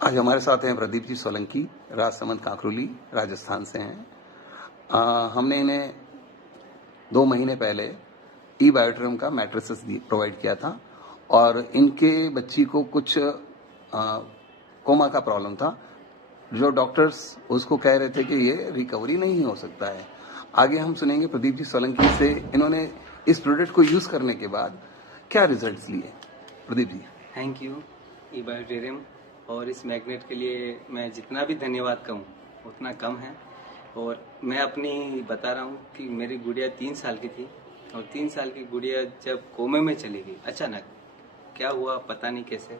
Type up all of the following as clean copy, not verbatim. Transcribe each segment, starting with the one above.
आज हमारे साथ हैं प्रदीप जी सोलंकी, राजसमंद कांकरोली, राजस्थान से हैं। हमने इन्हें 2 महीने पहले ई बायोट्रम का मैट्रिसेस प्रोवाइड किया था और इनके बच्ची को कुछ कोमा का प्रॉब्लम था, जो डॉक्टर्स उसको कह रहे थे कि ये रिकवरी नहीं हो सकता है। आगे हम सुनेंगे प्रदीप जी सोलंकी से इन्होंने इस प्रोडक्ट को यूज करने के बाद क्या रिजल्ट्स लिए। प्रदीप जी। थैंक यू ई बायोटेरियम, और इस मैग्नेट के लिए मैं जितना भी धन्यवाद कहूँ उतना कम है। और मैं अपनी बता रहा हूँ कि मेरी गुड़िया 3 साल की थी और 3 साल की गुड़िया जब कोमे में चली गई, अचानक क्या हुआ पता नहीं कैसे,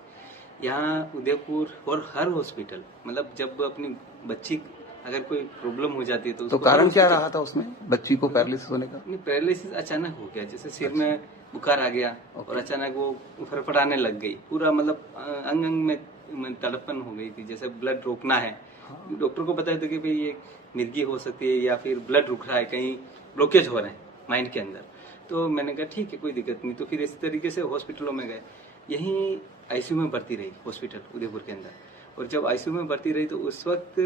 यहाँ उदयपुर और हर हॉस्पिटल, मतलब जब अपनी बच्ची अगर कोई प्रॉब्लम हो जाती है तो कारण क्या रहा था उसमें, बच्ची को पैरालिसिस होने का? पैरालिसिस अचानक हो गया, जैसे सिर में बुखार आ गया और अचानक वो फड़फड़ाने लग गई, पूरा मतलब अंग अंग में तड़पन हो गई थी, जैसे ब्लड रोकना है। डॉक्टर को बताया था कि भाई ये मिर्गी हो सकती है या फिर ब्लड रुक रहा है, कहीं ब्लॉकेज हो रहे हैं माइंड के अंदर। तो मैंने कहा ठीक है कोई दिक्कत नहीं, तो फिर इस तरीके से हॉस्पिटलों में गए। यहीं आईसीयू में भर्ती रही हॉस्पिटल उदयपुर के अंदर, और जब आईसीयू में भर्ती रही तो उस वक्त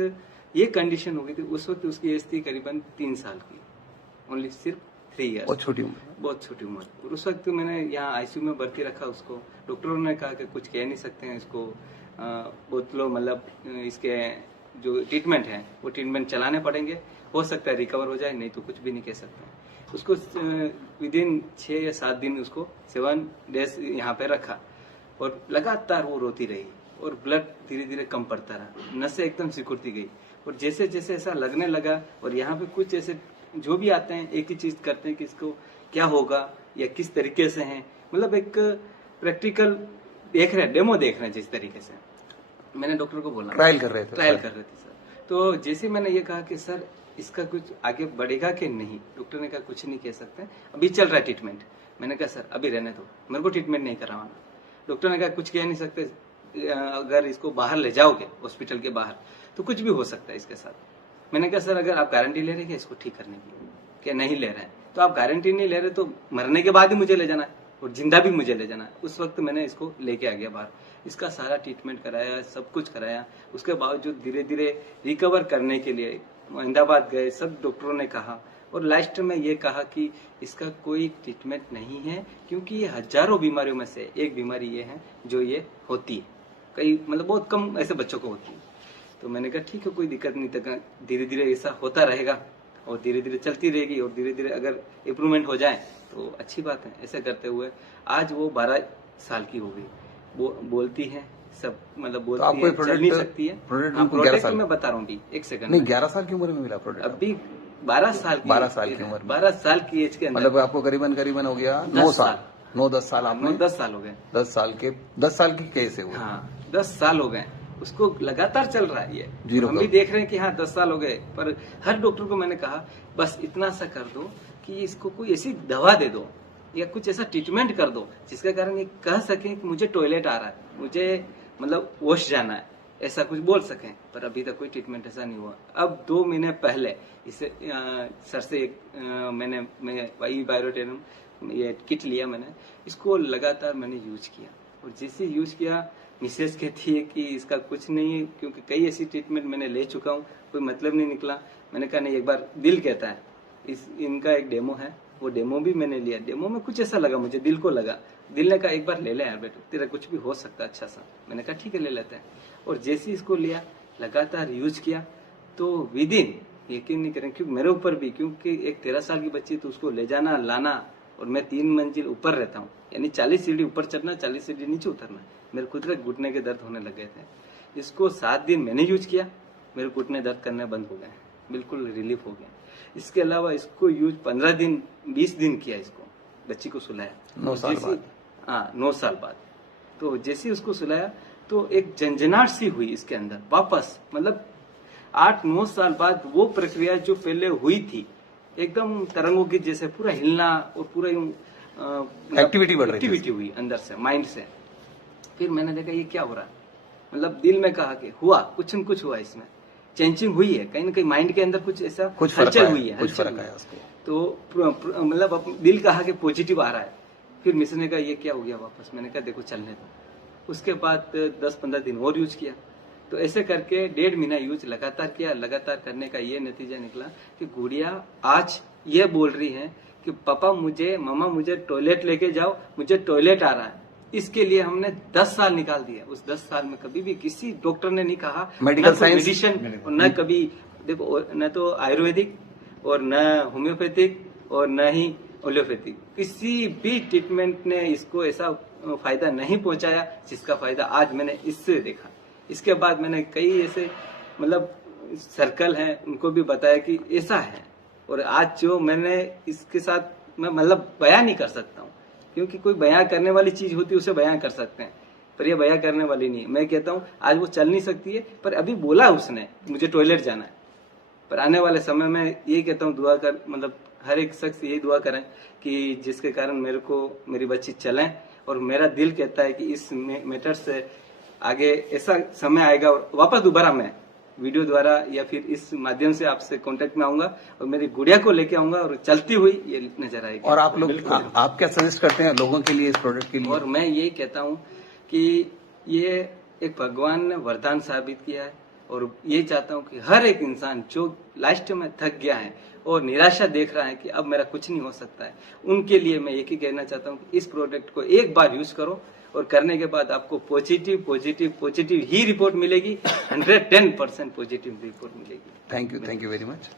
ये कंडीशन हो गई थी। उस वक्त उसकी एज थी करीबन 3 साल की, ओनली सिर्फ 3 ईयर्स, बहुत छोटी उम्र, बहुत छोटी उम्र। और उस वक्त मैंने यहाँ आईसीयू में भर्ती रखा उसको। डॉक्टरों ने कहा कि कुछ कह नहीं सकते हैं इसको, बहुत लोग मतलब इसके जो ट्रीटमेंट है वो ट्रीटमेंट चलाने पड़ेंगे, हो सकता है रिकवर हो जाए, नहीं तो कुछ भी नहीं कह सकते। उसको विदिन 6 या 7 दिन उसको 7 डेज यहाँ पे रखा और लगातार वो रोती रही और ब्लड धीरे धीरे कम पड़ता रहा, नसें एकदम सिकुड़ती गई। और जैसे जैसे ऐसा लगने लगा, और यहाँ पे कुछ ऐसे जो भी आते हैं एक ही चीज करते हैं कि इसको क्या होगा या किस तरीके से है, मतलब एक प्रैक्टिकल देख रहे हैं, डेमो देख रहे हैं। जिस तरीके से मैंने डॉक्टर को बोला, ट्रायल कर रहे थे सर। तो जैसे मैंने ये कहा कि सर इसका कुछ आगे बढ़ेगा कि नहीं, डॉक्टर ने कहा कुछ नहीं कह सकते, अभी चल रहा है ट्रीटमेंट। मैंने कहा सर अभी रहने दो, मेरे को ट्रीटमेंट नहीं करवाना। डॉक्टर ने कहा कुछ कह नहीं सकते, अगर इसको बाहर ले जाओगे हॉस्पिटल के बाहर तो कुछ भी हो सकता है इसके साथ। मैंने कहा सर अगर आप गारंटी ले रहे हैं इसको ठीक करने की, क्या नहीं ले रहे हैं, तो आप गारंटी नहीं ले रहे तो मरने के बाद ही मुझे ले जाना है और जिंदा भी मुझे ले जाना है। उस वक्त मैंने इसको लेके आ गया बाहर, इसका सारा ट्रीटमेंट कराया, सब कुछ कराया। उसके बावजूद धीरे धीरे रिकवर करने के लिए अहमदाबाद गए, सब डॉक्टरों ने कहा और लास्ट में ये कहा कि इसका कोई ट्रीटमेंट नहीं है, क्योंकि ये हजारों बीमारियों में से एक बीमारी ये है जो ये होती है, कई मतलब बहुत कम ऐसे बच्चों को होती है। तो मैंने कहा ठीक है कोई दिक्कत नहीं, तक धीरे धीरे ऐसा होता रहेगा और धीरे धीरे चलती रहेगी और धीरे धीरे अगर इम्प्रूवमेंट हो जाए तो अच्छी बात है। ऐसे करते हुए आज वो 12 साल की हो गई, वो बोलती है सब, मतलब बोलती है, चल नहीं सकती है। प्रोडक्ट मैं बता रहा हूँ, एक सेकंड नहीं, 11 साल की उम्र में मिला प्रोडक्ट, अभी 12 साल की उम्र, 12 साल की एज के अंदर, मतलब आपको करीबन हो गया 9 साल, 9-10 साल आपने, 10 साल हो गए, 10 साल की कैसे हुए? हाँ 10 साल हो गए, उसको लगातार चल रहा है ये। हम भी देख रहे हैं कि हाँ 10 साल हो गए, पर हर डॉक्टर को मैंने कहा बस इतना सा कर दो कि इसको कोई ऐसी दवा दे दो या कुछ ऐसा ट्रीटमेंट कर दो जिसके कारण ये कह सके कि मुझे टॉयलेट आ रहा है, मुझे मतलब वॉश जाना है, ऐसा कुछ बोल सकें। पर अभी तक कोई ट्रीटमेंट ऐसा नहीं हुआ। अब 2 महीने पहले इसे सर से मैं वाई बायोटेरियम ये किट लिया मैंने, इसको लगातार मैंने यूज किया और जैसे यूज किया मिसेज कहती है कि इसका कुछ नहीं है, क्योंकि कई ऐसी ट्रीटमेंट मैंने ले चुका हूँ, कोई मतलब नहीं निकला। मैंने कहा नहीं, एक बार दिल कहता है, इनका एक डेमो है, वो डेमो भी मैंने लिया। डेमो में कुछ ऐसा लगा मुझे, दिल को लगा, दिल ने कहा एक बार ले ले यार बेटा, तेरा कुछ भी हो सकता है अच्छा सा। मैंने कहा ठीक है ले लेते हैं। और जैसे इसको लिया, लगातार यूज किया, तो विदिन, यकीन नहीं करें क्योंकि मेरे ऊपर भी, क्योंकि एक 13 साल की बच्ची तो उसको ले जाना लाना, और मैं 3 मंजिल ऊपर रहता हूँ, यानी 40 सीढ़ी ऊपर चढ़ना, 40 सीढ़ी नीचे उतरना, मेरे खुद के घुटने के दर्द होने लगे थे। इसको 7 दिन मैंने यूज किया, मेरे घुटने दर्द करने बंद हो गए, बिल्कुल रिलीफ हो गया। इसके अलावा इसको यूज 15 दिन 20 दिन किया, इसको बच्ची को सुलाया 9 साल बाद, हाँ 9 साल बाद। तो जैसे उसको सुलाया तो एक झंझनाहट सी हुई इसके अंदर वापस, मतलब 8-9 साल बाद वो प्रक्रिया जो पहले हुई थी, एकदम तरंगों की जैसे पूरा हिलना और पूरा एक्टिविटी हुई अंदर से, माइंड से। फिर मैंने देखा ये क्या हो रहा है, मतलब दिल में कहा कि हुआ कुछ न कुछ हुआ, इसमें चेंजिंग हुई है, कहीं ना कहीं माइंड के अंदर कुछ ऐसा हलचल हुई है, कुछ फर्क आया उसको। तो मतलब दिल कहा कि पॉजिटिव आ रहा है। फिर मिस ने कहा ये क्या हो गया वापस, मैंने कहा देखो चलने दो। उसके बाद 10-15 दिन और यूज किया, तो ऐसे करके 1.5 महीना यूज लगातार किया। लगातार करने का ये नतीजा निकला कि गुड़िया आज ये बोल रही है कि पापा मम्मा मुझे टॉयलेट लेके जाओ, मुझे टॉयलेट आ रहा है। इसके लिए हमने 10 साल निकाल दिया। उस 10 साल में कभी भी किसी डॉक्टर ने नहीं कहा, मेडिकल साइंस, मेडिसिन, न कभी देखो, न तो आयुर्वेदिक और न होम्योपैथिक और न ही एलोपैथिक, किसी भी ट्रीटमेंट ने इसको ऐसा फायदा नहीं पहुंचाया जिसका फायदा आज मैंने इससे देखा। इसके बाद मैंने कई ऐसे मतलब सर्कल हैं उनको भी बताया कि ऐसा है, और आज जो मैंने इसके साथ मैं मतलब बयां नहीं कर सकता हूँ, क्योंकि कोई बयां करने वाली चीज होती है उसे बयां कर सकते हैं, पर ये बयां करने वाली नहीं है। मैं कहता हूँ आज वो चल नहीं सकती है, पर अभी बोला उसने मुझे टॉयलेट जाना है। पर आने वाले समय में ये कहता हूँ दुआ कर, मतलब हर एक शख्स यही दुआ करें कि जिसके कारण मेरी बच्ची चलें, और मेरा दिल कहता है कि इस मैटर से आगे ऐसा समय आएगा और वापस दोबारा मैं वीडियो द्वारा या फिर इस माध्यम से आपसे कांटेक्ट में आऊंगा और मेरी गुड़िया को लेके आऊंगा और चलती हुई ये नजर आएगी। और आप लोग आप क्या सजेस्ट करते हैं लोगों के लिए इस प्रोडक्ट के लिए? और मैं ये कहता हूँ कि ये एक भगवान ने वरदान साबित किया है, और ये चाहता हूँ कि हर एक इंसान जो लास्ट में थक गया है और निराशा देख रहा है कि अब मेरा कुछ नहीं हो सकता है, उनके लिए मैं एक ही कहना चाहता हूँ कि इस प्रोडक्ट को एक बार यूज करो, और करने के बाद आपको पॉजिटिव ही रिपोर्ट मिलेगी। 110% पॉजिटिव रिपोर्ट मिलेगी। Thank you very much.